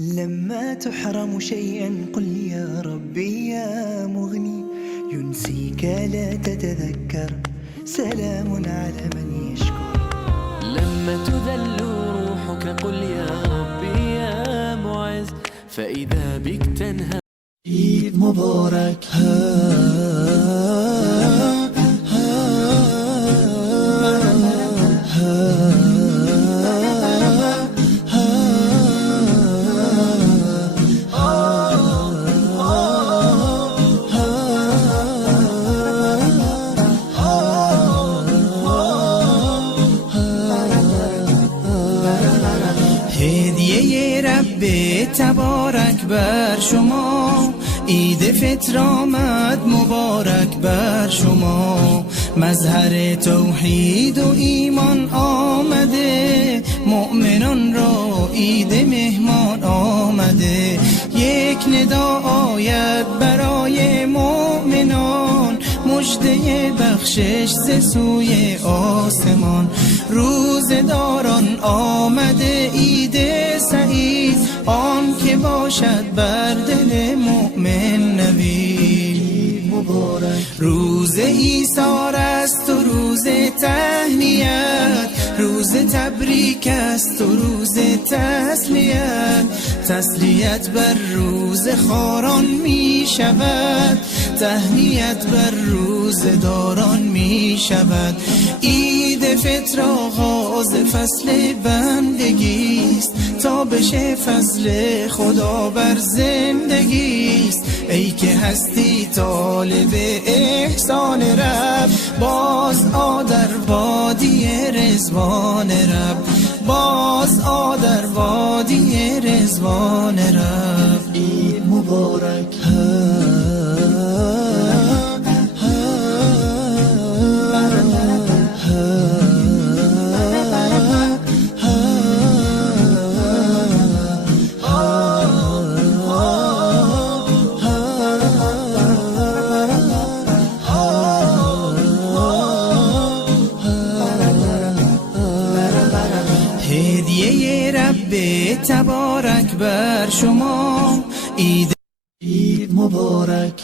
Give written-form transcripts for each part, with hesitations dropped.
لما تحرم شيئا قل يا ربي يا مغني، ينسيك لا تتذكر، سلام على من يشكر. لما تذل روحك قل يا ربي يا معز، فإذا بك تنهى. عيد مبارك. هدیه رب تبارک بر شما، عید فطر آمد مبارک بر شما. مظهر توحید و ایمان آمده، مؤمنان را عید مهمان آمده. یک ندا آید برای مؤمنان، مژده بخشش ز سوی آسمان. روزداران آمده عید سعید، آن که باشد بر دل مؤمن نوید مبارک. روز ایثار است و روز تهنیت، روز تبریک است و روز تسلیت. تسلیت بر روز خاران می شود، تهنیت بر روز داران می شود. عید فطر آغاز فصل بندگیست، تا بشه فضل خدا بر زندگیست. ای که هستی طالب احسان رب، باز آ در وادی رضوان رب، باز آ در وادی رضوان رب. عید مبارک. هدیه رب تبارک بر شما، عید مبارک.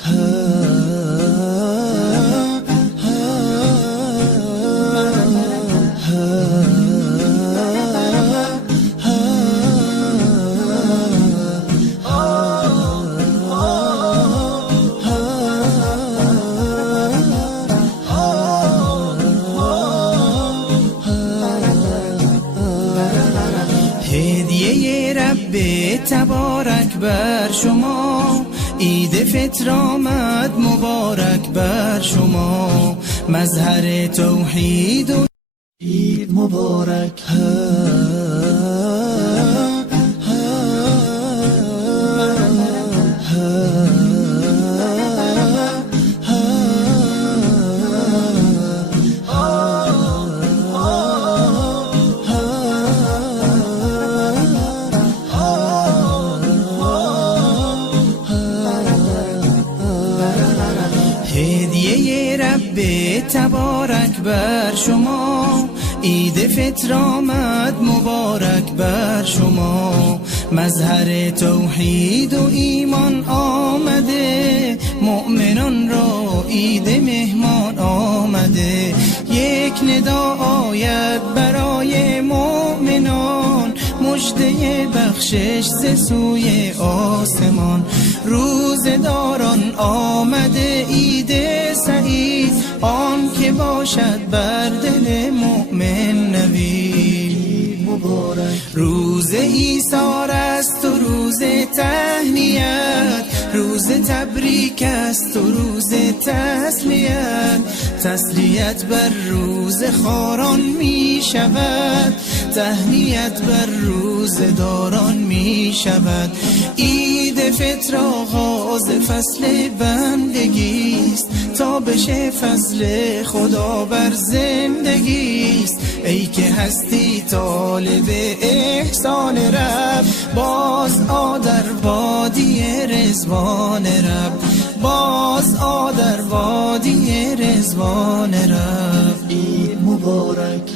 هدیه رب تبارک بر شما، عید فطر آمد مبارک بر شما. مظهر توحید و عید مبارک. هدیه رب تبارک بر شما، عید فطر آمد مبارک بر شما. مظهر توحید و ایمان آمده، مؤمنان را عید مهمان آمده. یک ندا آید برای مؤمنان، مژده بخشش ز سوی آسمان. روزداران آمده عید سعید، آن که باشد بر دل مؤمن نوید مبارک. روز ایثار است و روز تهنیت، روز تبریک است و روز تسلیت. تسلیت بر روز خاران می شود، تهنیت بر روز داران می شود. عید فطر آغاز فصل بندگیست، تا بشه فضل خدا بر زندگیست. ای که هستی طالب احسان رب، باز آ در وادی رضوان رب، باز آ در وادی رضوان رب. عید مبارک.